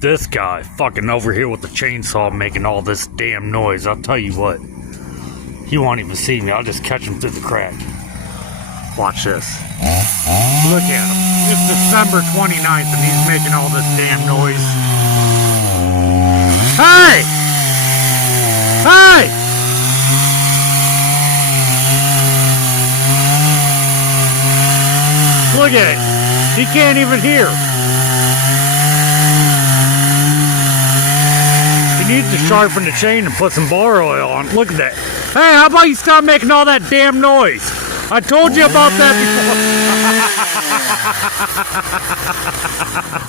This guy fucking over here with the chainsaw making all this damn noise. I'll tell you what. He won't even see me. I'll just catch him through the crack. Watch this. Look at him. It's December 29th and he's making all this damn noise. Hey! Hey! Look at it. He can't even hear. He needs to sharpen the chain and put some bar oil on. Look at that. Hey, how about you stop making all that damn noise? I told you about that before.